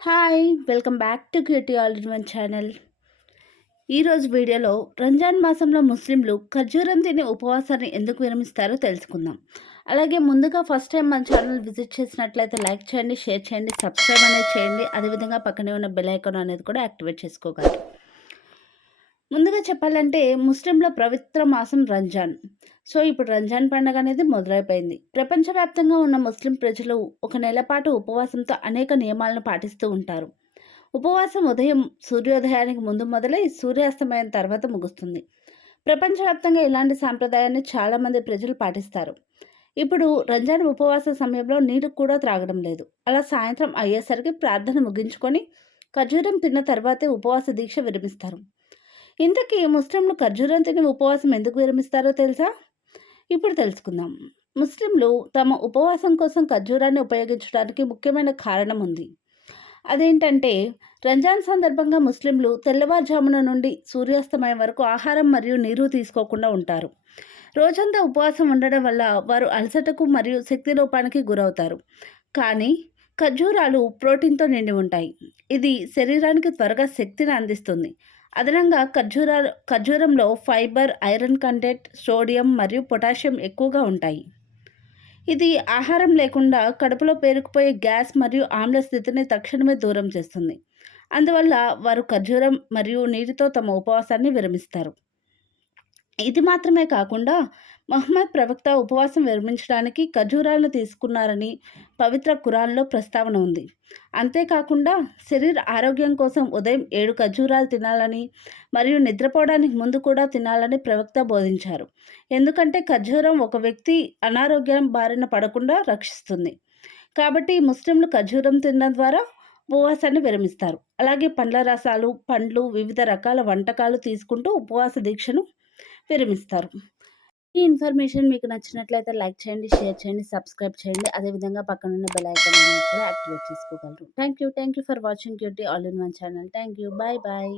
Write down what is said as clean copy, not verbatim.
Hi! Welcome back to cutie all in one channel. ఈరోజు వీడియోలో రంజాన్ మాసంలో ముస్లింలు ఖర్జూరం తిని ఉపవాసాన్ని ఎందుకు విరమిస్తారో తెలుసుకుందాం. అలాగే ముందుగా ఫస్ట్ టైం మన ఛానల్ విజిట్ చేసినట్లయితే లైక్ చేయండి, షేర్ చేయండి, సబ్స్క్రైబ్ అనేది చేయండి. అదేవిధంగా పక్కనే ఉన్న బెల్ ఐకాన్ అనేది కూడా యాక్టివేట్ చేసుకోగలరు. ముందుగా చెప్పాలంటే ముస్లింల పవిత్ర మాసం రంజాన్. సో, ఇప్పుడు రంజాన్ పండగ అనేది మొదలైపోయింది. ప్రపంచవ్యాప్తంగా ఉన్న ముస్లిం ప్రజలు ఒక నెల పాటు ఉపవాసంతో అనేక నియమాలను పాటిస్తూ ఉంటారు. ఉపవాసం ఉదయం సూర్యోదయానికి ముందు మొదలై సూర్యాస్తమయం తర్వాత ముగుస్తుంది. ప్రపంచవ్యాప్తంగా ఇలాంటి సాంప్రదాయాన్ని చాలామంది ప్రజలు పాటిస్తారు. ఇప్పుడు రంజాన్ ఉపవాస సమయంలో నీరు కూడా త్రాగడం లేదు. అలా సాయంత్రం అయ్యేసరికి ప్రార్థన ముగించుకొని ఖర్జూరం తిన్న తర్వాతే ఉపవాస దీక్ష విరమిస్తారు. ఇంతకీ ముస్లింలు ఖర్జూరం తిని ఉపవాసం ఎందుకు విరమిస్తారో తెలుసా? ఇప్పుడు తెలుసుకుందాం. ముస్లింలు తమ ఉపవాసం కోసం ఖర్జూరాన్ని ఉపయోగించడానికి ముఖ్యమైన కారణం ఉంది. అదేంటంటే రంజాన్ సందర్భంగా ముస్లింలు తెల్లవారుజామున నుండి సూర్యాస్తమయం వరకు ఆహారం మరియు నీరు తీసుకోకుండా ఉంటారు. రోజంతా ఉపవాసం ఉండడం వల్ల వారు అలసటకు మరియు శక్తి లోపానికి గురవుతారు. కానీ ఖర్జూరాలు ప్రోటీన్తో నిండి ఉంటాయి. ఇది శరీరానికి త్వరగా శక్తిని అందిస్తుంది. అదనంగా ఖర్జూరంలో ఫైబర్, ఐరన్ కంటెంట్, సోడియం మరియు పొటాషియం ఎక్కువగా ఉంటాయి. ఇది ఆహారం లేకుండా కడుపులో పేరుకుపోయే గ్యాస్ మరియు ఆమ్ల స్థితిని తక్షణమే దూరం చేస్తుంది. అందువల్ల వారు ఖర్జూరం మరియు నీటితో తమ ఉపవాసాన్ని విరమిస్తారు. ఇది మాత్రమే కాకుండా మహమ్మద్ ప్రవక్త ఉపవాసం విరమించడానికి ఖర్జూరాలను తీసుకున్నారని పవిత్ర ఖురాన్లో ప్రస్తావన ఉంది. అంతేకాకుండా శరీర ఆరోగ్యం కోసం ఉదయం 7 ఖర్జూరాలు తినాలని మరియు నిద్రపోవడానికి ముందు కూడా తినాలని ప్రవక్త బోధించారు. ఎందుకంటే ఖర్జూరం ఒక వ్యక్తి అనారోగ్యం బారిన పడకుండా రక్షిస్తుంది. కాబట్టి ముస్లింలు ఖర్జూరం తినడం ద్వారా ఉపవాసాన్ని విరమిస్తారు. అలాగే పండ్ల రసాలు, పండ్లు, వివిధ రకాల వంటకాలు తీసుకుంటూ ఉపవాస దీక్షను విరమిస్తారు. ఈ ఇన్ఫర్మేషన్ మీకు నచ్చినట్లయితే లైక్ చేయండి, షేర్ చేయండి, సబ్స్క్రైబ్ చేయండి. అదేవిధంగా పక్కనున్న బెల్ ఐకాన్ అనేది కూడా యాక్టివేట్ చేసుకోగలరు. Thank you for watching cutie all in one channel. Thank you. Bye bye.